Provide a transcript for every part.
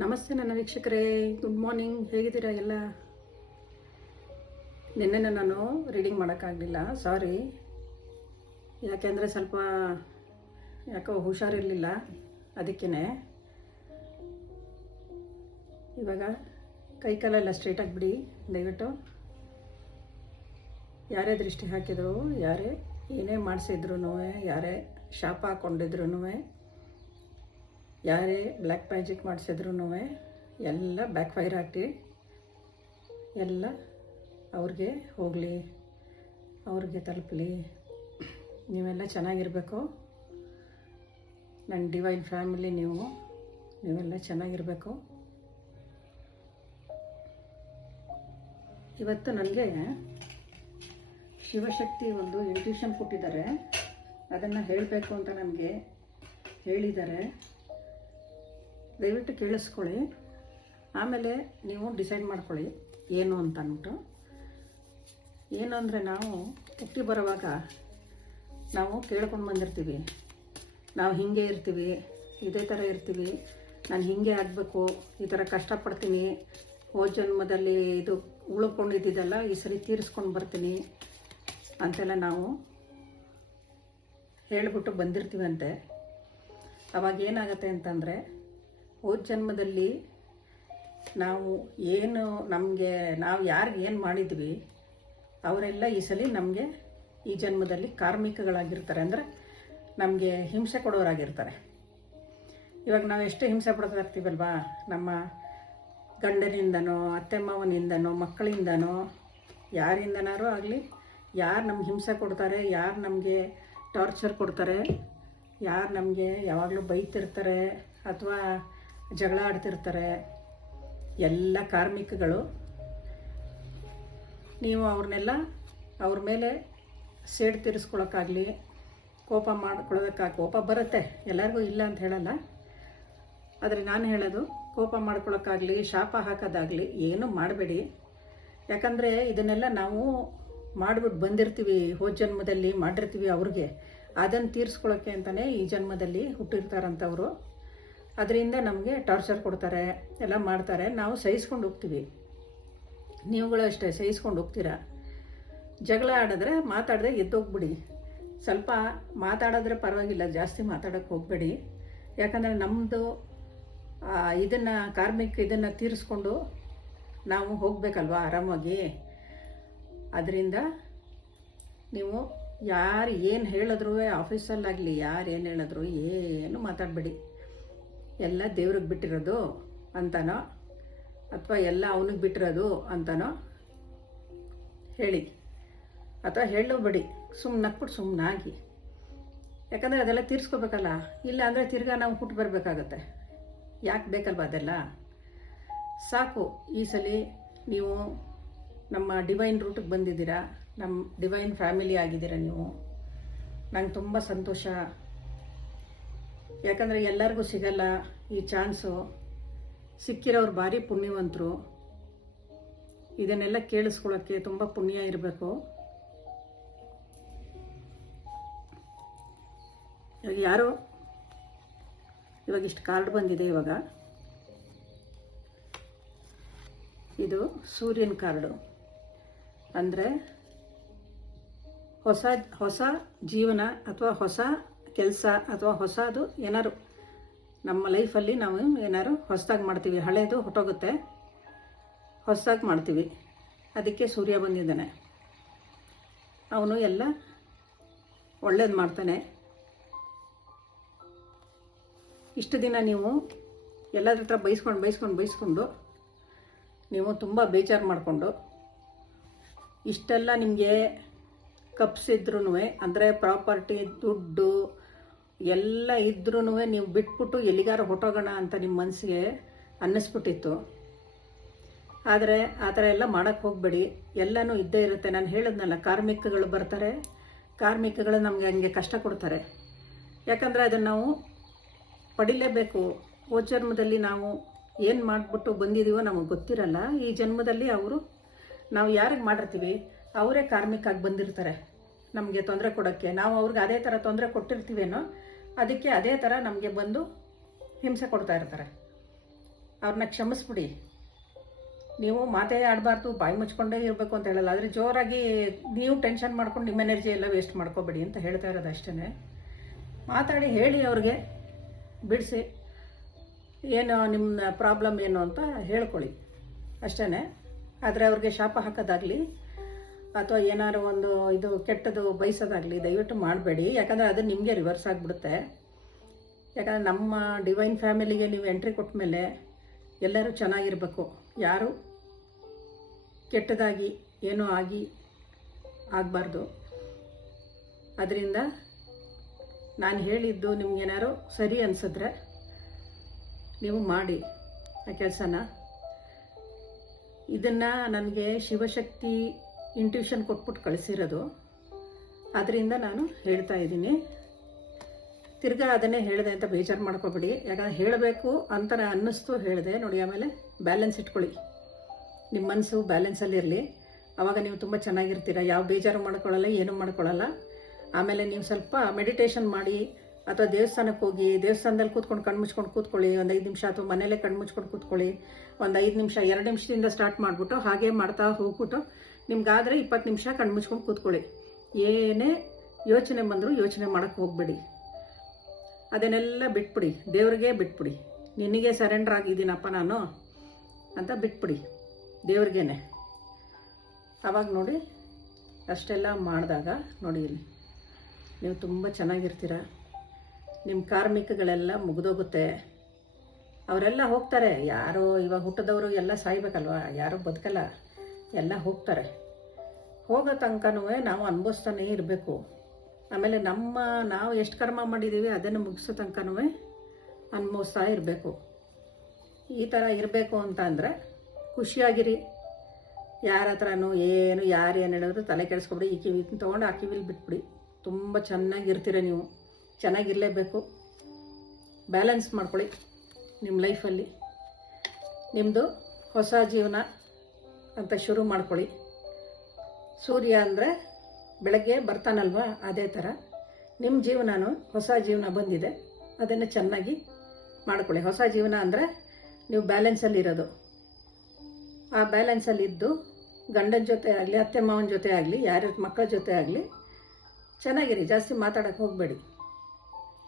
ನಮಸ್ತೆ ನನ್ನ ವೀಕ್ಷಕರೇ, ಗುಡ್ ಮಾರ್ನಿಂಗ್. ಹೇಗಿದ್ದೀರಾ ಎಲ್ಲ? ನಿನ್ನೆ ನಾನು ರೀಡಿಂಗ್ ಮಾಡೋಕ್ಕಾಗಲಿಲ್ಲ, ಸಾರಿ. ಯಾಕೆಂದರೆ ಸ್ವಲ್ಪ ಯಾಕೋ ಹುಷಾರಿರಲಿಲ್ಲ, ಅದಕ್ಕೇ. ಇವಾಗ ಕೈಕಾಲೆಲ್ಲ ಸ್ಟ್ರೈಟಾಗಿ ಬಿಡಿ ದಯವಿಟ್ಟು. ಯಾರೇ ದೃಷ್ಟಿ ಹಾಕಿದ್ರು, ಯಾರೇ ಏನೇ ಮಾಡಿಸಿದ್ರು, ಯಾರೇ ಶಾಪ ಹಾಕ್ಕೊಂಡಿದ್ರು, ಯಾರೇ ಬ್ಲ್ಯಾಕ್ ಮ್ಯಾಜಿಕ್ ಮಾಡಿಸಿದ್ರು ಎಲ್ಲ ಬ್ಯಾಕ್ ಫೈರ್ ಹಾಕಿ ಎಲ್ಲ ಅವ್ರಿಗೆ ಹೋಗಲಿ, ಅವ್ರಿಗೆ ತಲುಪಲಿ. ನೀವೆಲ್ಲ ಚೆನ್ನಾಗಿರಬೇಕು. ನನ್ನ ಡಿವೈನ್ ಫ್ಯಾಮಿಲಿ ನೀವೆಲ್ಲ ಚೆನ್ನಾಗಿರಬೇಕು. ಇವತ್ತು ನನಗೆ ಶಿವಶಕ್ತಿ ಒಂದು ಇಂಟ್ಯೂಷನ್ ಕೊಟ್ಟಿದ್ದಾರೆ, ಅದನ್ನು ಹೇಳಬೇಕು ಅಂತ ನನಗೆ ಹೇಳಿದ್ದಾರೆ. ದಯವಿಟ್ಟು ಕೇಳಿಸ್ಕೊಳ್ಳಿ, ಆಮೇಲೆ ನೀವು ಡಿಸೈಡ್ ಮಾಡ್ಕೊಳ್ಳಿ ಏನು ಅಂತ ಅಂದ್ಬಿಟ್ಟು. ಏನು ಅಂದರೆ, ನಾವು ಹುಟ್ಟಿ ಬರುವಾಗ ನಾವು ಕೇಳ್ಕೊಂಡು ಬಂದಿರ್ತೀವಿ, ನಾವು ಹೀಗೆ ಇರ್ತೀವಿ, ಇದೇ ಥರ ಇರ್ತೀವಿ, ನಾನು ಹೀಗೆ ಆಗಬೇಕು, ಈ ಥರ ಕಷ್ಟಪಡ್ತೀನಿ, ಹೋದ ಜನ್ಮದಲ್ಲಿ ಇದು ಉಳ್ಕೊಂಡಿದ್ದೆಲ್ಲ ಈ ಸರಿ ತೀರಿಸ್ಕೊಂಡು ಬರ್ತೀನಿ ಅಂತೆಲ್ಲ ನಾವು ಹೇಳಿಬಿಟ್ಟು ಬಂದಿರ್ತೀವಂತೆ. ಅವಾಗ ಏನಾಗುತ್ತೆ ಅಂತಂದರೆ, ಹೋದ ಜನ್ಮದಲ್ಲಿ ನಾವು ಏನು ನಾವು ಯಾರಿಗೆ ಏನು ಮಾಡಿದ್ವಿ ಅವರೆಲ್ಲ ಈ ಸಲ ನಮಗೆ ಈ ಜನ್ಮದಲ್ಲಿ ಕಾರ್ಮಿಕಗಳಾಗಿರ್ತಾರೆ, ಅಂದರೆ ನಮಗೆ ಹಿಂಸೆ ಕೊಡೋರಾಗಿರ್ತಾರೆ. ಇವಾಗ ನಾವು ಎಷ್ಟು ಹಿಂಸೆ ಪಡ್ತಾ ಇರ್ತೀವಲ್ವಾ, ನಮ್ಮ ಗಂಡನಿಂದನೋ ಅತ್ತೆ ಮಾವನಿಂದನೋ ಮಕ್ಕಳಿಂದನೋ ಯಾರಿಂದನಾರು ಆಗಲಿ, ಯಾರು ನಮ್ಗೆ ಹಿಂಸೆ ಕೊಡ್ತಾರೆ, ಯಾರು ನಮಗೆ ಟಾರ್ಚರ್ ಕೊಡ್ತಾರೆ, ಯಾರು ನಮಗೆ ಯಾವಾಗಲೂ ಬೈತಿರ್ತಾರೆ ಅಥವಾ ಜಗಳ ಆಡ್ತಿರ್ತಾರೆ, ಎಲ್ಲ ಕಾರ್ಮಿಕಗಳು. ನೀವು ಅವ್ರನ್ನೆಲ್ಲ ಅವ್ರ ಮೇಲೆ ಸೇಡು ತೀರಿಸ್ಕೊಳ್ಳೋಕ್ಕಾಗಲಿ, ಕೋಪ ಕೋಪ ಬರುತ್ತೆ, ಎಲ್ಲರಿಗೂ ಇಲ್ಲ ಅಂತ ಹೇಳಲ್ಲ. ಆದರೆ ನಾನು ಹೇಳೋದು, ಕೋಪ ಮಾಡ್ಕೊಳ್ಳೋಕ್ಕಾಗಲಿ, ಶಾಪ ಹಾಕೋದಾಗಲಿ ಏನೂ ಮಾಡಬೇಡಿ. ಯಾಕಂದರೆ ಇದನ್ನೆಲ್ಲ ನಾವು ಮಾಡಿಬಿಟ್ಟು ಬಂದಿರ್ತೀವಿ, ಹೋದ ಜನ್ಮದಲ್ಲಿ ಮಾಡಿರ್ತೀವಿ ಅವ್ರಿಗೆ. ಅದನ್ನು ತೀರಿಸ್ಕೊಳ್ಳೋಕ್ಕೆ ಅಂತಲೇ ಈ ಜನ್ಮದಲ್ಲಿ ಹುಟ್ಟಿರ್ತಾರಂಥವ್ರು. ಅದರಿಂದ ನಮಗೆ ಟಾರ್ಚರ್ ಕೊಡ್ತಾರೆ, ಎಲ್ಲ ಮಾಡ್ತಾರೆ. ನಾವು ಸಹಿಸ್ಕೊಂಡು ಹೋಗ್ತೀವಿ, ನೀವುಗಳು ಅಷ್ಟೇ ಸಹಿಸ್ಕೊಂಡು ಹೋಗ್ತೀರಾ. ಜಗಳ ಆಡಿದ್ರೆ ಮಾತಾಡದೆ ಎದ್ದೋಗ್ಬಿಡಿ. ಸ್ವಲ್ಪ ಮಾತಾಡಿದ್ರೆ ಪರವಾಗಿಲ್ಲ, ಜಾಸ್ತಿ ಮಾತಾಡೋಕ್ಕೆ ಹೋಗಬೇಡಿ. ಯಾಕಂದರೆ ನಮ್ಮದು ಇದನ್ನು ತೀರಿಸ್ಕೊಂಡು ನಾವು ಹೋಗಬೇಕಲ್ವ ಆರಾಮಾಗಿ. ಅದರಿಂದ ನೀವು ಯಾರು ಏನು ಹೇಳಿದ್ರು, ಆಫೀಸಲ್ಲಾಗಲಿ ಯಾರು ಏನು ಹೇಳಿದ್ರು ಏನು ಮಾತಾಡಬೇಡಿ. ಎಲ್ಲ ದೇವ್ರಿಗೆ ಬಿಟ್ಟಿರೋದು ಅಂತನೋ ಅಥವಾ ಎಲ್ಲ ಅವನಿಗೆ ಬಿಟ್ಟಿರೋದು ಅಂತನೋ ಹೇಳಿ, ಅಥವಾ ಹೇಳಬೇಡಿ. ಸುಮ್ಮನೆ ನಕ್ಬಿಟ್ಟು ಸುಮ್ಮನಾಗಿ. ಯಾಕಂದರೆ ಅದೆಲ್ಲ ತೀರಿಸ್ಕೋಬೇಕಲ್ಲ, ಇಲ್ಲ ಅಂದರೆ ತಿರ್ಗಾ ನಾವು ಹುಟ್ಟು ಬರಬೇಕಾಗತ್ತೆ. ಯಾಕೆ ಬೇಕಲ್ವ ಅದೆಲ್ಲ? ಸಾಕು. ಈ ಸಲ ನೀವು ನಮ್ಮ ಡಿವೈನ್ ರೂಟಿಗೆ ಬಂದಿದ್ದೀರಾ, ನಮ್ಮ ಡಿವೈನ್ ಫ್ಯಾಮಿಲಿ ಆಗಿದ್ದೀರಾ ನೀವು. ನಂಗೆ ತುಂಬ ಸಂತೋಷ. ಯಾಕಂದರೆ ಎಲ್ಲರಿಗೂ ಸಿಗಲ್ಲ ಈ ಚಾನ್ಸು. ಸಿಕ್ಕಿರೋರು ಭಾರಿ ಪುಣ್ಯವಂತರು. ಇದನ್ನೆಲ್ಲ ಕೇಳಿಸ್ಕೊಳ್ಳೋಕ್ಕೆ ತುಂಬ ಪುಣ್ಯ ಇರಬೇಕು. ಯಾರೋ ಇವಾಗ ಇಷ್ಟು ಕಾರ್ಡ್ ಬಂದಿದೆ. ಇವಾಗ ಇದು ಸೂರ್ಯನ ಕಾರ್ಡು. ಅಂದರೆ ಹೊಸ ಜೀವನ ಅಥವಾ ಹೊಸ ಕೆಲಸ ಅಥವಾ ಹೊಸದು ಏನಾರು ನಮ್ಮ ಲೈಫಲ್ಲಿ ನಾವು ಏನಾರು ಹೊಸದಾಗಿ ಮಾಡ್ತೀವಿ. ಹಳೇದು ಹೊಟ್ಟೋಗುತ್ತೆ, ಹೊಸದಾಗಿ ಮಾಡ್ತೀವಿ. ಅದಕ್ಕೆ ಸೂರ್ಯ ಬಂದಿದ್ದಾನೆ. ಅವನು ಎಲ್ಲ ಒಳ್ಳೇದು ಮಾಡ್ತಾನೆ. ಇಷ್ಟು ದಿನ ನೀವು ಎಲ್ಲರ ಹತ್ರ ಬೈಸ್ಕೊಂಡು ನೀವು ತುಂಬ ಬೇಜಾರು ಮಾಡಿಕೊಂಡು ಇಷ್ಟೆಲ್ಲ ನಿಮಗೆ ಕಪ್ಸಿದ್ರೂ, ಅಂದರೆ ಪ್ರಾಪರ್ಟಿ, ದುಡ್ಡು ಎಲ್ಲ ಇದ್ರೂ ನೀವು ಬಿಟ್ಬಿಟ್ಟು ಎಲ್ಲಿಗಾರು ಹೊಟ್ಟೋಗೋಣ ಅಂತ ನಿಮ್ಮ ಮನಸ್ಸಿಗೆ ಅನ್ನಿಸ್ಬಿಟ್ಟಿತ್ತು. ಆದರೆ ಆ ಥರ ಎಲ್ಲ ಮಾಡೋಕ್ಕೆ ಹೋಗಬೇಡಿ. ಎಲ್ಲನೂ ಇದ್ದೇ ಇರುತ್ತೆ. ನಾನು ಹೇಳಿದ್ನಲ್ಲ, ಕಾರ್ಮಿಕಗಳು ಬರ್ತಾರೆ, ಕಾರ್ಮಿಕಗಳು ನಮಗೆ ಹಂಗೆ ಕಷ್ಟ ಕೊಡ್ತಾರೆ. ಯಾಕಂದರೆ ಅದನ್ನು ನಾವು ಪಡಿಲೇಬೇಕು. ಹೋದ ಜನ್ಮದಲ್ಲಿ ನಾವು ಏನು ಮಾಡಿಬಿಟ್ಟು ಬಂದಿದ್ದೀವೋ ನಮಗೆ ಗೊತ್ತಿರಲ್ಲ. ಈ ಜನ್ಮದಲ್ಲಿ ನಾವು ಯಾರಿಗೆ ಮಾಡಿರ್ತೀವಿ ಅವರೇ ಕಾರ್ಮಿಕಾಗಿ ಬಂದಿರ್ತಾರೆ ನಮಗೆ ತೊಂದರೆ ಕೊಡೋಕ್ಕೆ. ನಾವು ಅವ್ರಿಗೆ ಅದೇ ಥರ ತೊಂದರೆ ಕೊಟ್ಟಿರ್ತೀವೇನೋ, ಅದಕ್ಕೆ ಅದೇ ಥರ ನಮಗೆ ಬಂದು ಹಿಂಸೆ ಕೊಡ್ತಾ ಇರ್ತಾರೆ. ಅವ್ರನ್ನ ಕ್ಷಮಿಸ್ಬಿಡಿ. ನೀವು ಮಾತೇ ಆಡಬಾರ್ದು, ಬಾಯಿ ಮುಚ್ಕೊಂಡೇ ಇರಬೇಕು ಅಂತ ಹೇಳಲ್ಲ, ಆದರೆ ಜೋರಾಗಿ ನೀವು ಟೆನ್ಷನ್ ಮಾಡ್ಕೊಂಡು ನಿಮ್ಮ ಎನರ್ಜಿ ಎಲ್ಲ ವೇಸ್ಟ್ ಮಾಡ್ಕೋಬೇಡಿ ಅಂತ ಹೇಳ್ತಾ ಇರೋದು ಅಷ್ಟೇ. ಮಾತಾಡಿ ಹೇಳಿ ಅವ್ರಿಗೆ, ಬಿಡಿಸಿ ಏನು ನಿಮ್ಮ ಪ್ರಾಬ್ಲಮ್ ಏನು ಅಂತ ಹೇಳ್ಕೊಳ್ಳಿ ಅಷ್ಟೇ. ಆದರೆ ಅವ್ರಿಗೆ ಶಾಪ ಹಾಕೋದಾಗಲಿ ಅಥವಾ ಏನಾದ್ರು ಒಂದು ಇದು ಕೆಟ್ಟದು ಬಯಸೋದಾಗಲಿ ದಯವಿಟ್ಟು ಮಾಡಬೇಡಿ. ಯಾಕಂದರೆ ಅದು ನಿಮಗೆ ರಿವರ್ಸ್ ಆಗಿಬಿಡುತ್ತೆ. ಯಾಕಂದರೆ ನಮ್ಮ ಡಿವೈನ್ ಫ್ಯಾಮಿಲಿಗೆ ನೀವು ಎಂಟ್ರಿ ಕೊಟ್ಟ ಮೇಲೆ ಎಲ್ಲರೂ ಚೆನ್ನಾಗಿರಬೇಕು, ಯಾರು ಕೆಟ್ಟದಾಗಿ ಏನೂ ಆಗಬಾರ್ದು. ಅದರಿಂದ ನಾನು ಹೇಳಿದ್ದು ನಿಮ್ಗೇನಾರು ಸರಿ ಅನಿಸಿದ್ರೆ ನೀವು ಮಾಡಿ ಆ ಕೆಲಸನ. ಇದನ್ನು ನನಗೆ ಶಿವಶಕ್ತಿ ಇಂಟ್ಯೂಷನ್ ಕೊಟ್ಬಿಟ್ಟು ಕಳಿಸಿರೋದು, ಅದರಿಂದ ನಾನು ಹೇಳ್ತಾ ಇದ್ದೀನಿ. ತಿರ್ಗಾ ಅದನ್ನೇ ಹೇಳಿದೆ ಅಂತ ಬೇಜಾರು ಮಾಡ್ಕೋಬೇಡಿ. ಯಾಕಂದರೆ ಹೇಳಬೇಕು ಅಂತ ಅನ್ನಿಸ್ತು ಹೇಳಿದೆ ನೋಡಿ. ಆಮೇಲೆ ಬ್ಯಾಲೆನ್ಸ್ ಇಟ್ಕೊಳ್ಳಿ, ನಿಮ್ಮ ಮನಸ್ಸು ಬ್ಯಾಲೆನ್ಸಲ್ಲಿರಲಿ, ಆವಾಗ ನೀವು ತುಂಬ ಚೆನ್ನಾಗಿರ್ತೀರ. ಯಾವ ಬೇಜಾರು ಮಾಡ್ಕೊಳ್ಳಲ್ಲ, ಏನೂ ಮಾಡ್ಕೊಳ್ಳಲ್ಲ. ಆಮೇಲೆ ನೀವು ಸ್ವಲ್ಪ ಮೆಡಿಟೇಷನ್ ಮಾಡಿ ಅಥವಾ ದೇವಸ್ಥಾನಕ್ಕೆ ಹೋಗಿ ದೇವಸ್ಥಾನದಲ್ಲಿ ಕೂತ್ಕೊಂಡು ಕಣ್ಣು ಮುಚ್ಕೊಂಡು ಕೂತ್ಕೊಳ್ಳಿ ಒಂದು 5 ನಿಮಿಷ, ಅಥವಾ ಮನೇಲೇ ಕಣ್ಣು ಮುಚ್ಕೊಂಡು ಕೂತ್ಕೊಳ್ಳಿ ಒಂದು 5 ನಿಮಿಷ. 2 ನಿಮಿಷದಿಂದ ಸ್ಟಾರ್ಟ್ ಮಾಡಿಬಿಟ್ಟು ಹಾಗೆ ಮಾಡ್ತಾ ಹೋಗ್ಬಿಟ್ಟು ನಿಮ್ಗಾದರೆ 20 ನಿಮಿಷ ಕಣ್ಣು ಮುಚ್ಕೊಂಡು ಕೂತ್ಕೊಳ್ಳಿ. ಏನೇ ಯೋಚನೆ ಬಂದರೂ ಯೋಚನೆ ಮಾಡೋಕ್ಕೆ ಹೋಗಬೇಡಿ, ಅದನ್ನೆಲ್ಲ ಬಿಟ್ಬಿಡಿ, ದೇವ್ರಿಗೆ ಬಿಟ್ಬಿಡಿ. ನಿನಗೆ ಸರೆಂಡರ್ ಆಗಿದ್ದೀನಪ್ಪ ನಾನು ಅಂತ ಬಿಟ್ಬಿಡಿ ದೇವ್ರಿಗೇನೆ. ಆವಾಗ ನೋಡಿ ಅಷ್ಟೆಲ್ಲ ಮಾಡಿದಾಗ ನೋಡಿ ಇಲ್ಲಿ ನೀವು ತುಂಬ ಚೆನ್ನಾಗಿರ್ತೀರ. ನಿಮ್ಮ ಕಾರ್ಮಿಕಗಳೆಲ್ಲ ಮುಗಿದೋಗುತ್ತೆ, ಅವರೆಲ್ಲ ಹೋಗ್ತಾರೆ. ಯಾರೋ ಇವಾಗ ಹುಟ್ಟಿದವರು ಎಲ್ಲ ಸಾಯ್ಬೇಕಲ್ವ, ಯಾರೂ ಬದುಕಲ್ಲ, ಎಲ್ಲ ಹೋಗ್ತಾರೆ. ಹೋಗೋ ತನಕನೂ ನಾವು ಅನುಭವಿಸ್ತಾನೇ ಇರಬೇಕು. ಆಮೇಲೆ ನಾವು ಎಷ್ಟು ಕರ್ಮ ಮಾಡಿದ್ದೀವಿ ಅದನ್ನು ಮುಗಿಸೋ ತನಕನೂ ಅನುಭವಿಸ್ತಾ ಇರಬೇಕು. ಈ ಥರ ಇರಬೇಕು ಅಂತ ಅಂದರೆ ಖುಷಿಯಾಗಿರಿ. ಯಾರ ಹತ್ರನೂ ಏನು ಯಾರು ಏನು ಹೇಳಿದ್ರು ತಲೆ ಕೆಡಿಸ್ಕೊಬಿಡಿ. ಈ ಕಿವಿ ತೊಗೊಂಡು ಆ ಕಿವಿಲಿ ಬಿಟ್ಬಿಡಿ. ತುಂಬ ಚೆನ್ನಾಗಿರ್ತೀರ ನೀವು, ಚೆನ್ನಾಗಿರಲೇಬೇಕು. ಬ್ಯಾಲೆನ್ಸ್ ಮಾಡ್ಕೊಳ್ಳಿ ನಿಮ್ಮ ಲೈಫಲ್ಲಿ. ನಿಮ್ಮದು ಹೊಸ ಜೀವನ ಅಂತ ಶುರು ಮಾಡ್ಕೊಳ್ಳಿ. ಸೂರ್ಯ ಅಂದರೆ ಬೆಳಗ್ಗೆ ಬರ್ತಾನಲ್ವ, ಅದೇ ಥರ ನಿಮ್ಮ ಜೀವನನೂ ಹೊಸ ಜೀವನ ಬಂದಿದೆ, ಅದನ್ನು ಚೆನ್ನಾಗಿ ಮಾಡ್ಕೊಳ್ಳಿ. ಹೊಸ ಜೀವನ ಅಂದರೆ ನೀವು ಬ್ಯಾಲೆನ್ಸಲ್ಲಿರೋದು. ಆ ಬ್ಯಾಲೆನ್ಸಲ್ಲಿದ್ದು ಗಂಡನ ಜೊತೆ ಆಗಲಿ, ಅತ್ತೆ ಮಾವನ ಜೊತೆ ಆಗಲಿ, ಯಾರ ಮಕ್ಕಳ ಜೊತೆ ಆಗಲಿ ಚೆನ್ನಾಗಿರಿ. ಜಾಸ್ತಿ ಮಾತಾಡೋಕ್ಕೆ ಹೋಗಬೇಡಿ.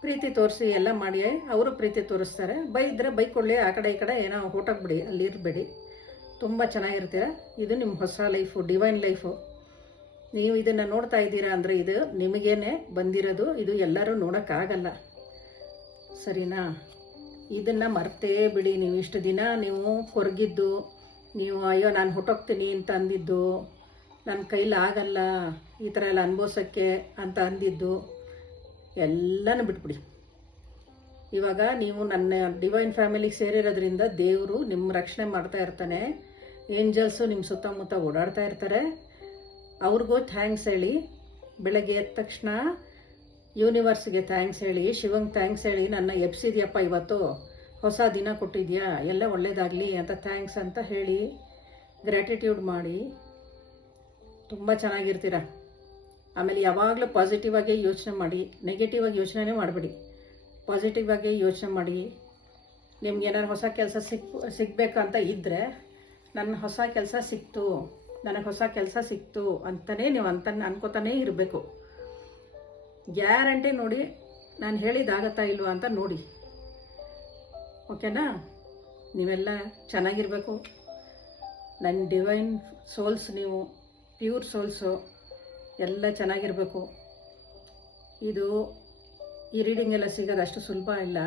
ಪ್ರೀತಿ ತೋರಿಸಿ ಎಲ್ಲ ಮಾಡಿ, ಅವರು ಪ್ರೀತಿ ತೋರಿಸ್ತಾರೆ. ಬೈದರೆ ಬೈಕೊಳ್ಳಿ, ಆ ಕಡೆ ಈ ಕಡೆ ಏನೋ ಹೊಟ್ಟೋಗ್ಬಿಡಿ, ಅಲ್ಲಿ ಇರಬೇಡಿ. ತುಂಬ ಚೆನ್ನಾಗಿರ್ತೀರ. ಇದು ನಿಮ್ಮ ಹೊಸ ಲೈಫು, ಡಿವೈನ್ ಲೈಫು. ನೀವು ಇದನ್ನು ನೋಡ್ತಾ ಇದ್ದೀರಾ ಅಂದರೆ ಇದು ನಿಮಗೇನೆ ಬಂದಿರೋದು, ಇದು ಎಲ್ಲರೂ ನೋಡೋಕ್ಕಾಗಲ್ಲ, ಸರಿನಾ? ಇದನ್ನು ಮರ್ತೇ ಬಿಡಿ. ನೀವು ಇಷ್ಟು ದಿನ ನೀವು ಕೊರಗಿದ್ದು, ನೀವು ಅಯ್ಯೋ ನಾನು ಹೊಟ್ಟೋಗ್ತೀನಿ ಅಂತ ಅಂದಿದ್ದು, ನನ್ನ ಕೈಲಾಗಲ್ಲ ಈ ಥರ ಎಲ್ಲ ಅನುಭವಿಸೋಕ್ಕೆ ಅಂತ ಅಂದಿದ್ದು ಎಲ್ಲನೂ ಬಿಟ್ಬಿಡಿ. ಇವಾಗ ನೀವು ನನ್ನ ಡಿವೈನ್ ಫ್ಯಾಮಿಲಿಗೆ ಸೇರಿರೋದ್ರಿಂದ ದೇವರು ನಿಮ್ಮ ರಕ್ಷಣೆ ಮಾಡ್ತಾ ಇರ್ತಾನೆ. ಏಂಜಲ್ಸು ನಿಮ್ಮ ಸುತ್ತಮುತ್ತ ಓಡಾಡ್ತಾ ಇರ್ತಾರೆ. ಅವ್ರಿಗೂ ಥ್ಯಾಂಕ್ಸ್ ಹೇಳಿ. ಬೆಳಗ್ಗೆ ಎದ್ದ ತಕ್ಷಣ ಯೂನಿವರ್ಸ್ಗೆ ಥ್ಯಾಂಕ್ಸ್ ಹೇಳಿ, ಶಿವಂಗೆ ಥ್ಯಾಂಕ್ಸ್ ಹೇಳಿ, ನನ್ನ ಎಬ್ಸಿದ್ಯಪ್ಪ ಇವತ್ತು, ಹೊಸ ದಿನ ಕೊಟ್ಟಿದ್ಯಾ, ಎಲ್ಲ ಒಳ್ಳೆಯದಾಗಲಿ ಅಂತ ಥ್ಯಾಂಕ್ಸ್ ಅಂತ ಹೇಳಿ ಗ್ರ್ಯಾಟಿಟ್ಯೂಡ್ ಮಾಡಿ ತುಂಬ ಚೆನ್ನಾಗಿರ್ತೀರ. ಆಮೇಲೆ ಯಾವಾಗಲೂ ಪಾಸಿಟಿವ್ ಆಗಿ ಯೋಚನೆ ಮಾಡಿ, ನೆಗೆಟಿವ್ ಆಗಿ ಯೋಚನೆ ಮಾಡಬೇಡಿ. ಪಾಸಿಟಿವ್ ಆಗಿ ಯೋಚನೆ ಮಾಡಿ. ನಿಮ್ಗೆ ಏನಾದ್ರು ಹೊಸ ಕೆಲಸ ಸಿಗಬೇಕಂತ ಇದ್ದರೆ, ನನ್ನ ಹೊಸ ಕೆಲಸ ಸಿಕ್ತು, ನನಗೆ ಹೊಸ ಕೆಲಸ ಸಿಕ್ತು ಅಂತಲೇ ನೀವು ಅನ್ಕೋತಾನೇ ಇರಬೇಕು. ಗ್ಯಾರಂಟಿ ನೋಡಿ, ನಾನು ಹೇಳಿದಾಗತ್ತಾ ಇಲ್ವಾ ಅಂತ ನೋಡಿ. ಓಕೆನಾ? ನೀವೆಲ್ಲ ಚೆನ್ನಾಗಿರಬೇಕು. ನನ್ನ ಡಿವೈನ್ ಸೋಲ್ಸ್, ನೀವು ಪ್ಯೂರ್ ಸೋಲ್ಸು, ಎಲ್ಲ ಚೆನ್ನಾಗಿರಬೇಕು. ಇದು ಈ ರೀಡಿಂಗ್ ಎಲ್ಲ ಸಿಗೋದು ಅಷ್ಟು ಸುಲಭ ಇಲ್ಲ.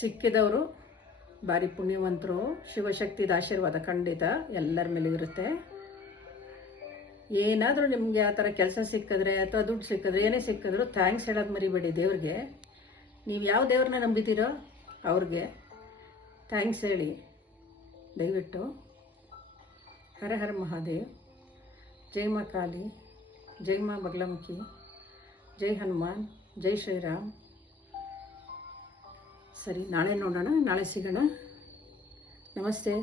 ಸಿಕ್ಕಿದವರು ಭಾರಿ ಪುಣ್ಯವಂತರು. ಶಿವಶಕ್ತಿದ ಆಶೀರ್ವಾದ ಖಂಡಿತ ಎಲ್ಲರ ಮೇಲೂ ಇರುತ್ತೆ. ಏನಾದರೂ ನಿಮಗೆ ಆ ಥರ ಕೆಲಸ ಸಿಕ್ಕಿದ್ರೆ ಅಥವಾ ದುಡ್ಡು ಸಿಕ್ಕಿದ್ರೆ, ಏನೇ ಸಿಕ್ಕಿದ್ರು ಥ್ಯಾಂಕ್ಸ್ ಹೇಳೋದು ಮರಿಬೇಡಿ ದೇವ್ರಿಗೆ. ನೀವು ಯಾವ ದೇವ್ರನ್ನ ನಂಬಿದ್ದೀರೋ ಅವ್ರಿಗೆ ಥ್ಯಾಂಕ್ಸ್ ಹೇಳಿ ದಯವಿಟ್ಟು. ಹರ ಹರ ಮಹಾದೇವ್. ಜೈ ಮಾ ಕಾಳಿ, ಜೈ ಮಾ ಬಗಲಾಮುಖಿ, ಜೈ ಹನುಮಾನ್, ಜೈ ಶ್ರೀರಾಮ್. ಸರಿ, ನಾಳೆ ನೋಡೋಣ, ನಾಳೆ ಸಿಗೋಣ. ನಮಸ್ತೆ.